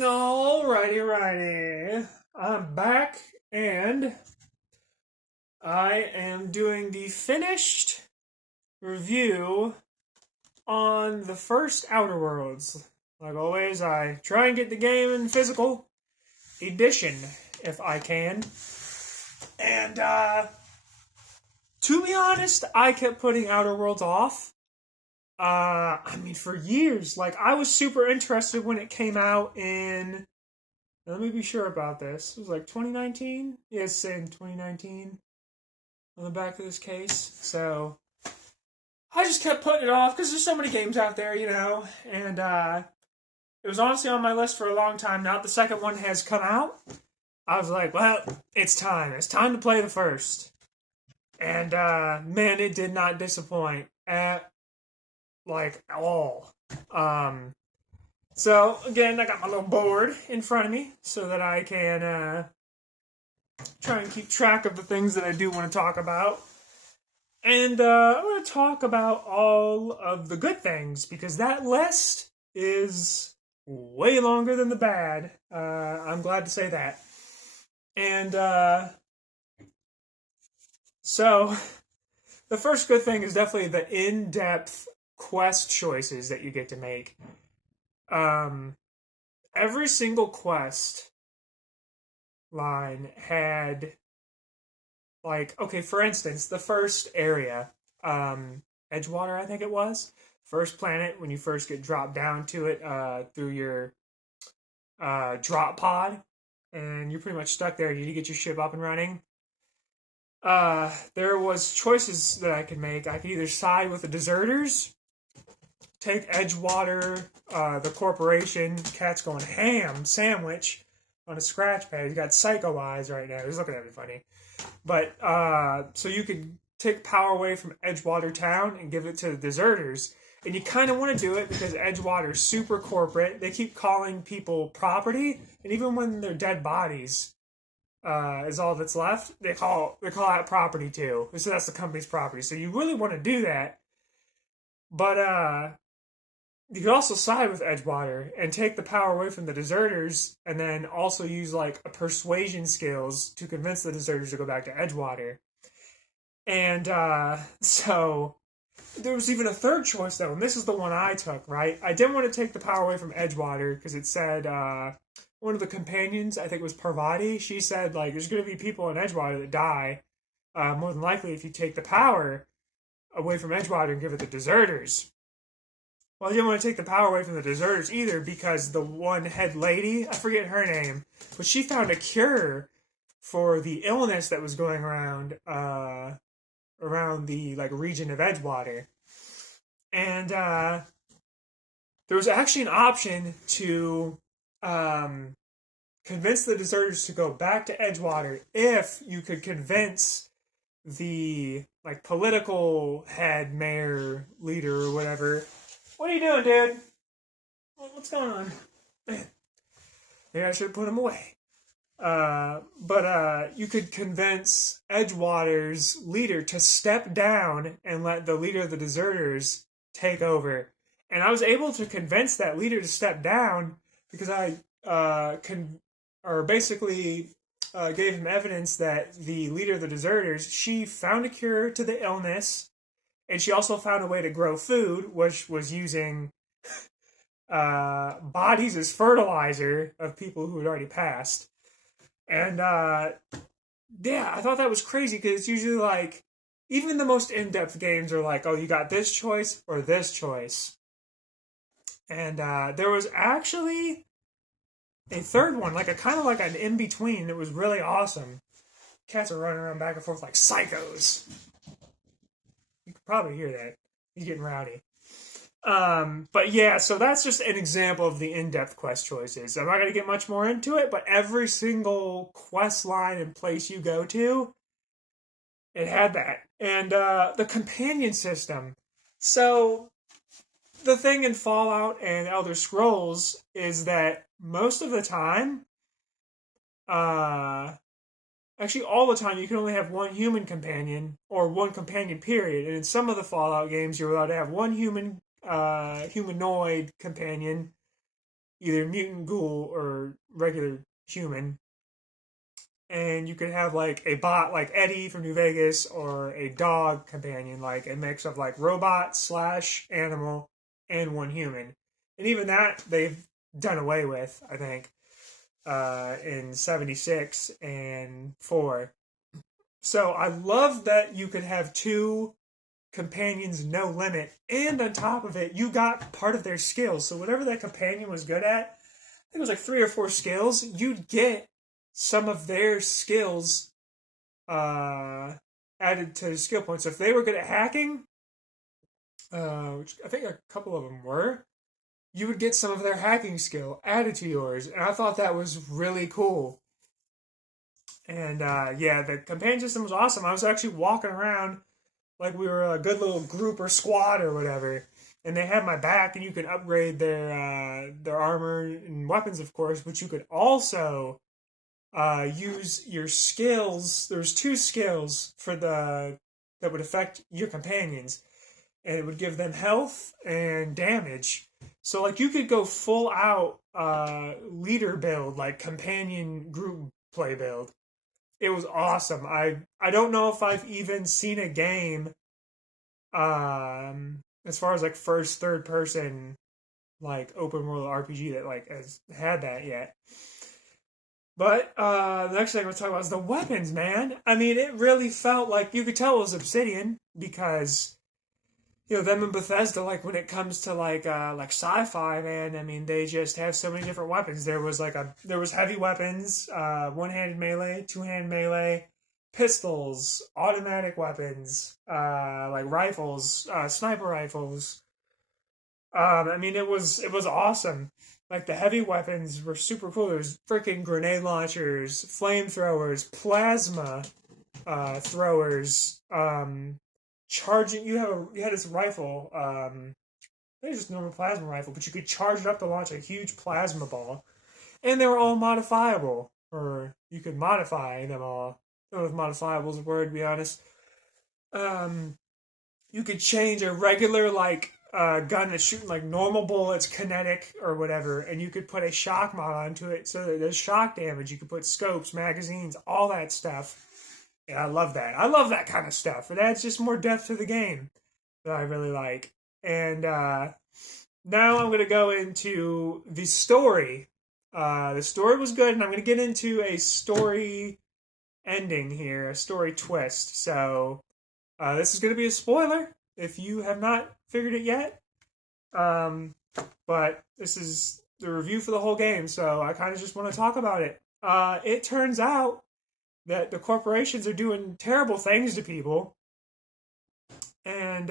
Alrighty. I'm back and I am doing the finished review on the first Outer Worlds. Like always, I try and get the game in physical edition if I can. And to be honest, I kept putting Outer Worlds off. For years. Like, I was super interested when it came out in. Let me be sure about this. It was like 2019? Yeah, it's saying 2019 on the back of this case. So, I just kept putting it off because there's so many games out there, And it was honestly on my list for a long time. Now that the second one has come out, I was like, well, it's time. It's time to play the first. And man, it did not disappoint at all. So again, I got my little board in front of me so that I can try and keep track of the things that I do want to talk about. And I'm going to talk about all of the good things because that list is way longer than the bad. I'm glad to say that. And so the first good thing is definitely the in-depth quest choices that you get to make. Every single quest line had, okay, for instance, the first area, Edgewater, I think it was, first planet, when you first get dropped down to it through your drop pod, and you're pretty much stuck there. You need to get your ship up and running. There was choices that I could make. I could either side with the deserters, take Edgewater, the corporation, cat's going ham sandwich on a scratch pad. He's got psycho eyes right now. He's looking at me funny. But, so you could take power away from Edgewater Town and give it to the deserters. And you kind of want to do it because Edgewater's super corporate. They keep calling people property. And even when they're dead bodies is all that's left, they call that property too. So that's the company's property. So you really want to do that. But, you could also side with Edgewater and take the power away from the deserters and then also use a persuasion skills to convince the deserters to go back to Edgewater. And so there was even a third choice though, and this is the one I took, right? I didn't want to take the power away from Edgewater because it said one of the companions, I think it was Parvati, she said there's going to be people in Edgewater that die more than likely if you take the power away from Edgewater and give it to deserters. Well, I didn't want to take the power away from the deserters either because the one head lady, I forget her name, but she found a cure for the illness that was going around the region of Edgewater. And there was actually an option to convince the deserters to go back to Edgewater if you could convince the political head, mayor, leader, or whatever. What are you doing, dude? What's going on? Man, maybe I should have put him away. But you could convince Edgewater's leader to step down and let the leader of the deserters take over. And I was able to convince that leader to step down because I gave him evidence that the leader of the deserters, she found a cure to the illness. And she also found a way to grow food, which was using bodies as fertilizer of people who had already passed. And, yeah, I thought that was crazy because it's usually even the most in-depth games are oh, you got this choice or this choice. And there was actually a third one, kind of an in-between that was really awesome. Cats are running around back and forth like psychos. You could probably hear that. He's getting rowdy. But yeah, so that's just an example of the in-depth quest choices. I'm not going to get much more into it, but every single quest line and place you go to, it had that. And the companion system. So the thing in Fallout and Elder Scrolls is that most of the time, actually, all the time, you can only have one human companion, or one companion, period. And in some of the Fallout games, you're allowed to have one humanoid companion, either mutant ghoul or regular human. And you could have like a bot like Eddie from New Vegas or a dog companion, like a mix of like robot slash animal and one human. And even that they've done away with, I think, in 76 and 4. So I love that you could have two companions no limit, and on top of it, you got part of their skills. So whatever that companion was good at, I think it was like 3 or 4 skills, you'd get some of their skills added to skill points. So if they were good at hacking, which I think a couple of them were, you would get some of their hacking skill added to yours. And I thought that was really cool. And yeah, the companion system was awesome. I was actually walking around like we were a good little group or squad or whatever. And they had my back, and you could upgrade their armor and weapons, of course, but you could also use your skills. There's 2 skills that would affect your companions, and it would give them health and damage. So like you could go full out leader build, like companion group play build. It was awesome. I don't know if I've even seen a game as far as like first third person like open world RPG that like has had that yet. But the next thing I'm gonna talk about is the weapons, man. I mean, it really felt like you could tell it was Obsidian because them and Bethesda, like when it comes to like sci-fi, man. I mean, they just have so many different weapons. There was heavy weapons, one-handed melee, two-hand melee, pistols, automatic weapons, like rifles, sniper rifles. I mean, it was awesome. Like the heavy weapons were super cool. There's freaking grenade launchers, flamethrowers, plasma throwers, charging. You had this rifle. I think it's just a normal plasma rifle, but you could charge it up to launch a huge plasma ball, and they were all modifiable, or you could modify them all. I don't know if modifiable is a word, to be honest. You could change a regular gun that's shooting like normal bullets, kinetic or whatever, and you could put a shock mod onto it so that there's shock damage. You could put scopes, magazines, all that stuff. Yeah, I love that. I love that kind of stuff. It adds just more depth to the game that I really like. And now I'm going to go into the story. The story was good, and I'm going to get into a story ending here, a story twist. So this is going to be a spoiler if you have not figured it yet. But this is the review for the whole game, so I kind of just want to talk about it. It turns out that the corporations are doing terrible things to people. And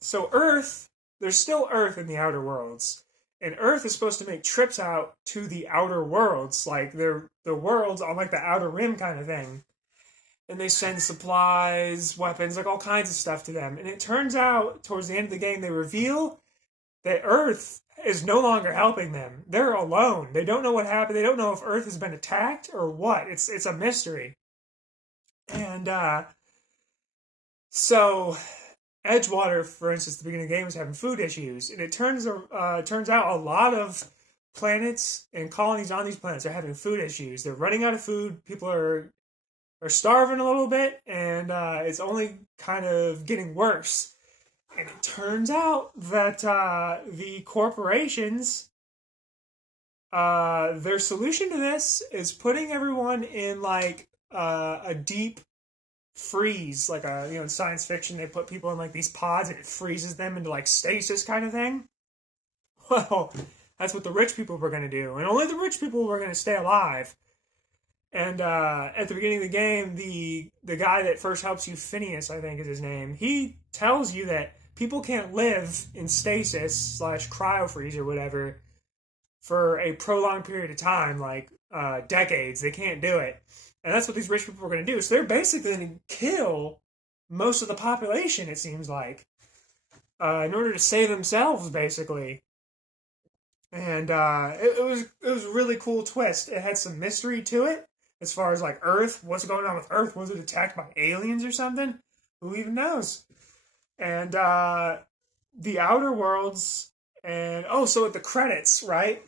so Earth, there's still Earth in the Outer Worlds. And Earth is supposed to make trips out to the Outer Worlds, like the worlds on like the Outer Rim kind of thing. And they send supplies, weapons, like all kinds of stuff to them. And it turns out, towards the end of the game, they reveal that Earth is no longer helping them. They're alone. They don't know what happened. They don't know if Earth has been attacked or what. It's a mystery. And so Edgewater, for instance, at the beginning of the game, was having food issues. And it turns out a lot of planets and colonies on these planets are having food issues. They're running out of food. People are starving a little bit, and it's only kind of getting worse. And it turns out that the corporations, their solution to this is putting everyone in like a deep freeze, like in science fiction they put people in like these pods and it freezes them into like stasis kind of thing. Well, that's what the rich people were going to do, and only the rich people were going to stay alive. And at the beginning of the game, the guy that first helps you, Phineas, I think is his name, he tells you that people can't live in stasis / cryo-freeze or whatever for a prolonged period of time, like decades. They can't do it. And that's what these rich people are going to do. So they're basically going to kill most of the population, it seems like, in order to save themselves, basically. And it was a really cool twist. It had some mystery to it. As far as like Earth, what's going on with Earth? Was it attacked by aliens or something? Who even knows? And the Outer Worlds And oh, so at the credits, right?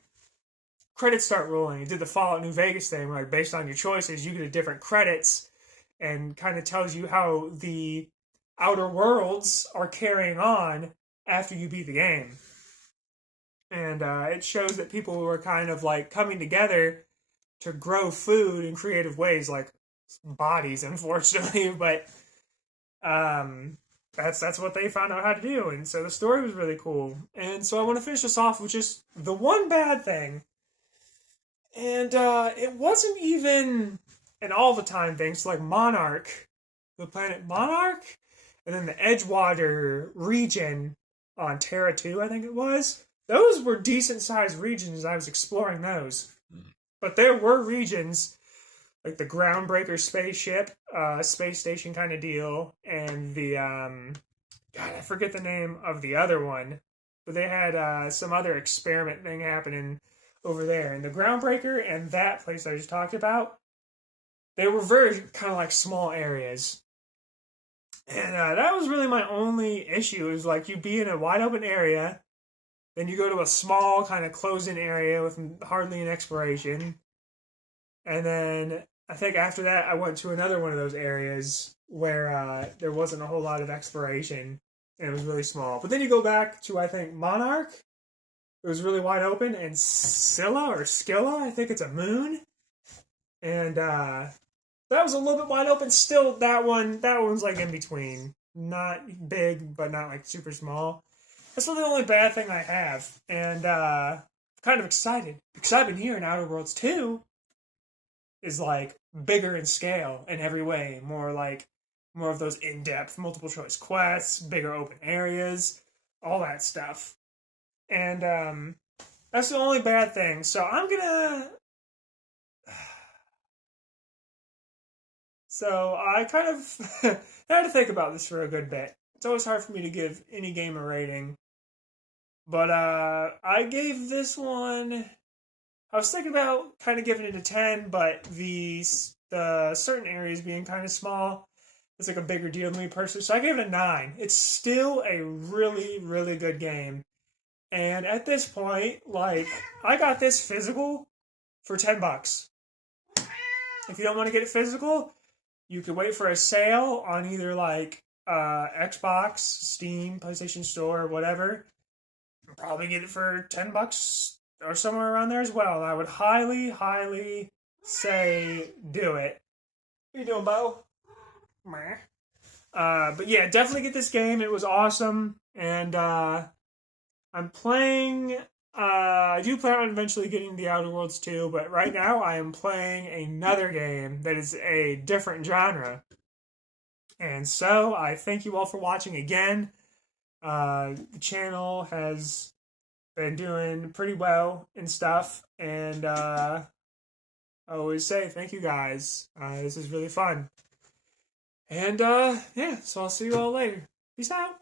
Credits start rolling. You did the Fallout New Vegas thing, like based on your choices, you get a different credits, and kind of tells you how the Outer Worlds are carrying on after you beat the game. And it shows that people were kind of like coming together to grow food in creative ways, like bodies, unfortunately, but that's what they found out how to do. And so the story was really cool. And so I want to finish this off with just the one bad thing. And it wasn't even an all the time thing. So like Monarch, the planet Monarch, and then the Edgewater region on Terra 2, I think it was. Those were decent sized regions. I was exploring those. But there were regions like the Groundbreaker spaceship, space station kind of deal, and the God, I forget the name of the other one, but they had some other experiment thing happening over there. And the Groundbreaker and that place I just talked about, they were very kind of like small areas. And that was really my only issue. It was like you'd be in a wide open area, then you go to a small kind of closed-in area with hardly an exploration. And then I think after that I went to another one of those areas where there wasn't a whole lot of exploration and it was really small. But then you go back to, I think, Monarch. It was really wide open. And Scylla or Scylla, I think it's a moon. And that was a little bit wide open. Still, that one's like in between. Not big, but not like super small. That's really the only bad thing I have. And kind of excited. Because I've been here in Outer Worlds 2 is like bigger in scale in every way. More of those in-depth multiple choice quests, bigger open areas, all that stuff. And that's the only bad thing. So I'm gonna... So I kind of had to think about this for a good bit. It's always hard for me to give any game a rating. But I gave this one... I was thinking about kind of giving it a 10, but the certain areas being kind of small, it's like a bigger deal to me personally. So I gave it a 9. It's still a really, really good game. And at this point, like, I got this physical for $10. If you don't want to get it physical, you could wait for a sale on either like Xbox, Steam, PlayStation Store, or whatever. Probably get it for $10 or somewhere around there as well. And I would highly, highly say do it. What are you doing, Bo? Meh. But yeah, definitely get this game. It was awesome. And I'm playing... I do plan on eventually getting the Outer Worlds 2, but right now I am playing another game that is a different genre. And so I thank you all for watching again. The channel has been doing pretty well and stuff, and I always say thank you guys. This is really fun. And yeah, so I'll see you all later. Peace out.